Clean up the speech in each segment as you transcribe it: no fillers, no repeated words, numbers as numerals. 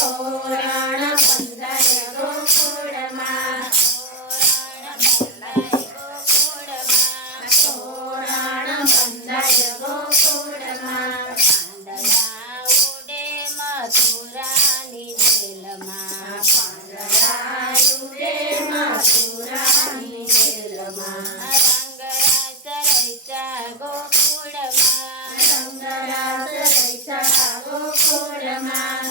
તોરણ બંધાય ગોકુળમાં તોરણ બંધાય ગોકુળમાં પાંદડા ઉડે મથુરાની જેલમાં પાંદડા ઉડે મથુરાની જેલમાં રંગરાસ રચ્યા ગોકુળમાં રંગરાસ રચ્યા ગોકુળમાં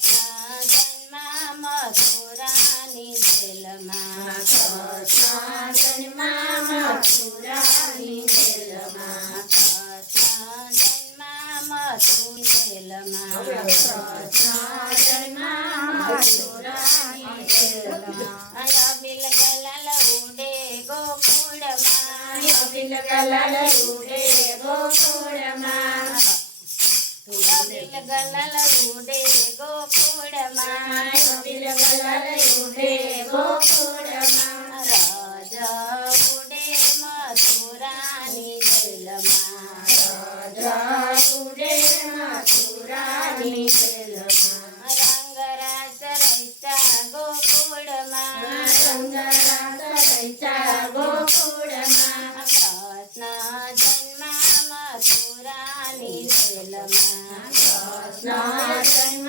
કૃષ્ણ મથુરાની જેલમાં કૃષ્ણ જન્મ મથુરાની જેલમાં કૃષ્ણ જન્મ મથુરાની જેલમાં કૃષ્ણ જન્મ મથુરાની જેલમાં અબિલ ગલાલ ઉડે ગોકુળમાં અબિલ ગલાલ ઉડે ગોકુળમાં અબિલ ગલાલ ઉડે ગોકુળમાં અબિલ ગલાલ ઉડે ગોકુળમાં રાજા ઉડે મથુરાની જેલમાં રાજા ઉડે મથુરાની જેલમાં રંગરાસ રચ્યા ગોકુળમાં રંગરાસ રચ્યા ગોકુળમાં કૃષ્ણ જન્મ મથુરાની જેલમાં કૃષ્ણ જન્મ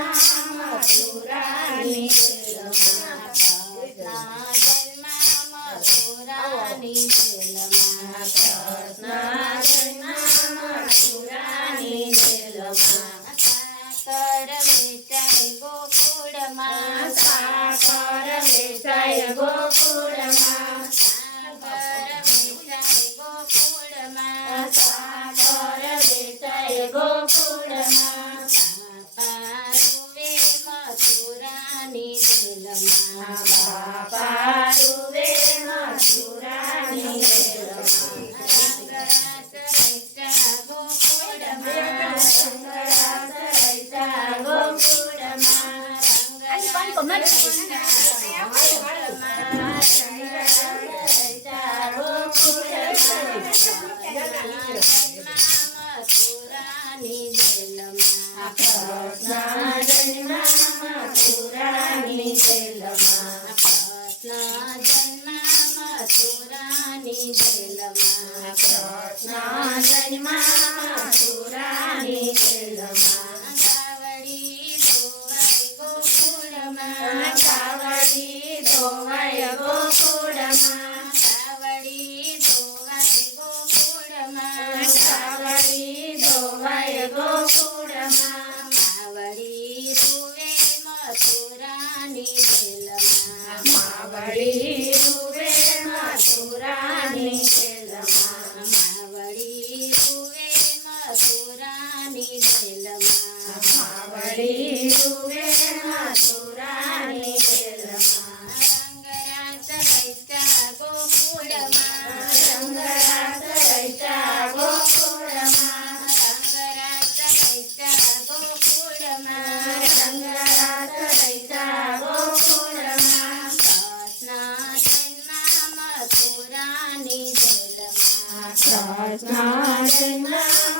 મથુરાની જેલમાં કૃષ્ણ જન્મ મથુરાની જેલમાં કૃષ્ણ જન્મ મથુરાની જેલમાં સાકર વેચાય ગોકુળમાં સાકર વેચાય ગોકુળમાં સાકર વેચાય ગોકુળમાં સાકર વેચાય ગોકુળમાં બાપા રૂવે મથુરાની જેલમાં બાપા રૂવે મથુરાની જેલમાં રંગરાસ રચ્યા ગોકુળમાં રંગરાસ રચ્યા ગોકુળમાં રંગરાસ રચ્યા ગોકુળમાં મથુરાની જેલમાં કૃષ્ણ જન્મ મથુરાની જેલમાં કૃષ્ણ જન્મ મથુરાની જેલમાં કૃષ્ણ જન્મ મથુરાની જેલમાં કાવડી ધોવાય ગોકુળમાં કાવડી ધોવાય ગોકુળમાં કાવડી ધોવાય ગોકુળમાં કાવડી ધોવાય ગોકુળમાં માવડી રૂવે મથુરાની જેલમાં માવડી રૂવે મથુરાની જેલમાં માવડી રૂવે મથુરાની જેલમાં માવડી રૂવે મથુરાની જેલમાં રંગરાસ રચ્યા ગોકુળમાં રંગરાસ રચ્યા ગોકુળમાં રંગરાસ રચ્યા ગોકુળમાં રંગરાસ રચ્યા ગોકુળમાં કૃષ્ણ જન્મ મથુરાની જેલમાં કૃષ્ણ જન્મ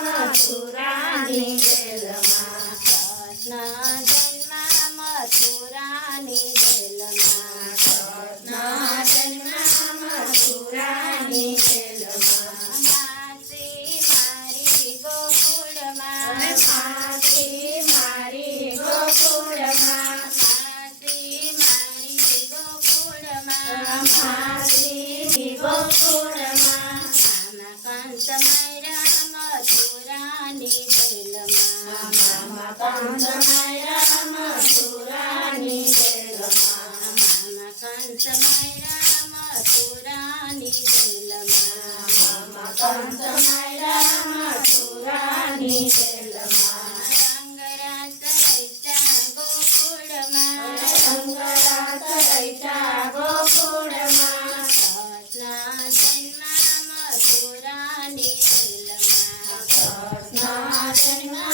મથુરાની જેલમાં કૃષ્ણ જન્મ મથુરાની જેલમાં કૃષ્ણ જન્મ મથુરાની જેલમાં માસી મારી ગોકુળમાં માસી મારી ગોકુળમાં માસી મારી ગોકુળમાં માસી ગોકુળમાં મામા કંસ મારા મથુરાની જેલમાં મામા કંસ મારા મથુરાની જેલમાં મામા કંસ મારા મથુરાની જેલમાં મામા કંસ મારા મથુરાની જેલમાં રંગરાસ રચ્યા ગોકુળમાં રંગરાસ રચ્યા ગોકુળમાં કૃષ્ણ જન્મ મથુરાની જેલમાં કૃષ્ણ જન્મ